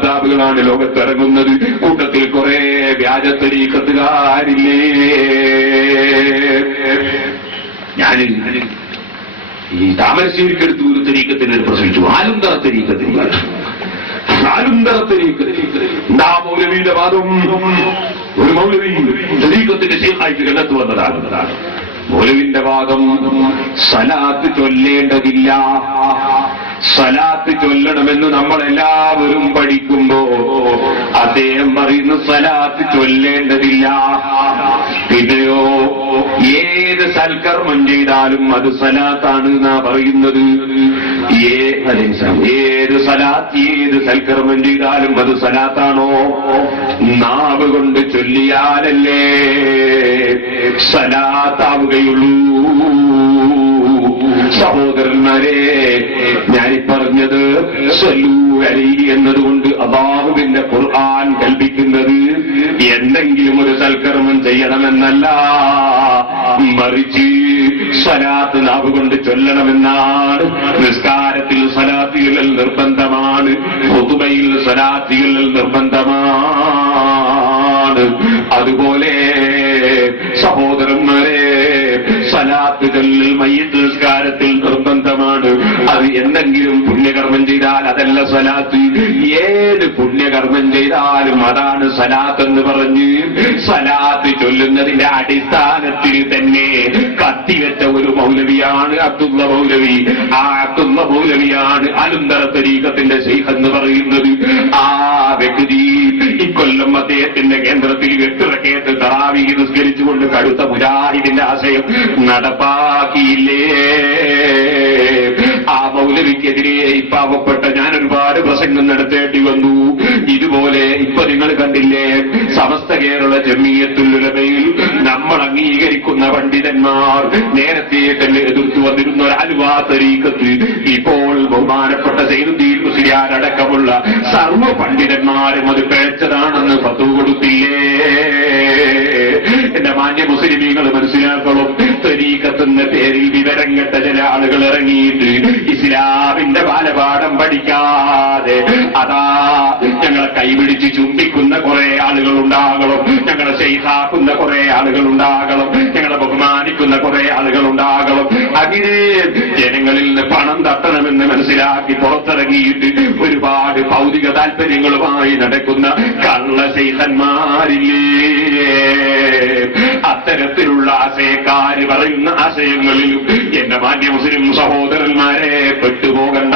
മദ്ഹബുകളാണ് ലോകത്തിറങ്ങുന്നത്. കൂട്ടത്തിൽ കുറെ വ്യാജ തരീഖത്തുകാരില്ലേ. ഞാൻ ഈ താമരശ്ശേരിക്കടുത്ത് ഒരു തരീഖത്തിന് പ്രസവിച്ചു. ആലുന്തറ തരീഖത്തിന് എന്താ മൗലവിയുടെ വാദം? ഒരു മൗലവി തരീഖത്തിന്റെ ശൈഖായിട്ട് രംഗത്ത് വന്നതാണ്. മൗലവിന്റെ വാദം സലാത്ത് ചൊല്ലേണ്ടതില്ല, സലാത്ത് ചൊല്ലണമെന്ന് നമ്മളെല്ലാവരും പഠിക്കുമ്പോ അദ്ദേഹം പറയുന്നു സലാത്ത് ചൊല്ലേണ്ടതില്ല. പിന്നെയോ ഏത് സൽക്കർമ്മം ചെയ്താലും അത് സലാത്താണ് എന്നാ പറയുന്നത്. ഏത് സൽക്കർമ്മം ചെയ്താലും അത് സലാത്താണോ? നാവ് കൊണ്ട് ചൊല്ലിയാലല്ലേ സലാത്താവുകയുള്ളൂ. സഹോദരന്മാരെ, ഞാനീ പറഞ്ഞത് സ്വല്ലൂ അലൈഹി എന്നതുകൊണ്ട് അല്ലാഹുവിന്റെ ഖുർആൻ കൽപ്പിക്കുന്നത് എന്തെങ്കിലും ഒരു സൽക്കർമ്മം ചെയ്യണമെന്നല്ല, മറിച്ച് സ്വലാത്ത് നാവ് കൊണ്ട് ചൊല്ലണമെന്നാണ്. നിസ്കാരത്തിൽ സ്വലാത്തുകൾ നിർബന്ധമാണ്, ഖുതുബയിൽ സ്വലാത്തുകൾ നിർബന്ധമാണ്. അതുപോലെ സഹോദരന്മാരെ, സലാത്ത് ചൊല്ലൽ മയ്യിത്ത് നിസ്കാരത്തിൽ നിർബന്ധമാണ്. അത് എന്തെങ്കിലും പുണ്യകർമ്മം ചെയ്താൽ അതല്ല സലാത്ത്. ഏത് പുണ്യകർമ്മം ചെയ്താലും അതാണ് സലാത്ത് എന്ന് പറഞ്ഞ് സലാത്ത് ചൊല്ലുന്നതിന്റെ അടിസ്ഥാനത്തിൽ തന്നെ കത്തിവെച്ച ഒരു മൗലവിയാണ് അബ്ദുള്ള മൗലവി. ആ അബ്ദുള്ള മൗലവിയാണ് അലുന്തറ തരീഖത്തിന്റെ ശൈഖ് എന്ന് പറയുന്നത്. ആ വ്യക്തി ഇക്കൊല്ലം അദ്ദേഹത്തിന്റെ കേന്ദ്രത്തിൽ 8 റകഅത്ത് തറാവീഹ് നിസ്കരിച്ചുകൊണ്ട് കടുത്ത മുജാഹിദിന്റെ ആശയം നടപ്പാക്കിയില്ലേ. ആ മൗലവിക്കെതിരെ പാവപ്പെട്ട ഞാൻ ഒരുപാട് പ്രസംഗം നടത്തേണ്ടി വന്നു. ഇതുപോലെ ഇപ്പൊ നിങ്ങൾ കണ്ടില്ലേ, സമസ്ത കേരള ജമിയത്തുൽ ഉലമയിൽ നമ്മൾ അംഗീകരിക്കുന്ന പണ്ഡിതന്മാർ നേരത്തെ തന്നെ എതിർത്തു വന്നിരുന്ന ഒരു ഹൽവാ തരീഖത്ത് ഇപ്പോൾ ബഹുമാനപ്പെട്ട സൈനുദ്ദീൻ മുസ്ലിയാർ അടക്കമുള്ള സർവ്വ പണ്ഡിതന്മാരും അത് പിഴച്ചതാണെന്ന് ഫത്വ കൊടുത്തില്ലേ. എന്റെ മാന്യ മുസ്ലിമീങ്ങൾ മനസ്സിലാക്കണം, തരീഖത്തിന്റെ പേരിൽ വിവരം കെട്ട ചില ആളുകൾ ഇറങ്ങിയിട്ട് ഇസ്ലാമിന്റെ ബാലപാഠം പഠിക്കാതെ അതാ ഞങ്ങളെ കൈപിടിച്ച് ചുംബിക്കുന്ന കുറെ ആളുകൾ ഉണ്ടാകണം, ഞങ്ങളെ ശൈഖാക്കുന്ന കുറെ ആളുകൾ ഉണ്ടാകണം, ഞങ്ങളെ ബഹുമാനിക്കുന്ന കുറെ ആളുകൾ ഉണ്ടാകണം. അങ്ങനെ ജനങ്ങളിൽ നിന്ന് പണം തട്ടണമെന്ന് മനസ്സിലാക്കി പുറത്തിറങ്ങിയിട്ട് ഒരുപാട് ഭൗതിക താല്പര്യങ്ങളുമായി നടക്കുന്ന കള്ള ശൈഖന്മാരില്ലേ. അത്തരത്തിലുള്ള ആശയക്കാര് പറയുന്ന ആശയങ്ങളിലും എന്റെ മാന്യ മുസ്ലിം സഹോദരന്മാരെ പെട്ടുപോകണ്ട.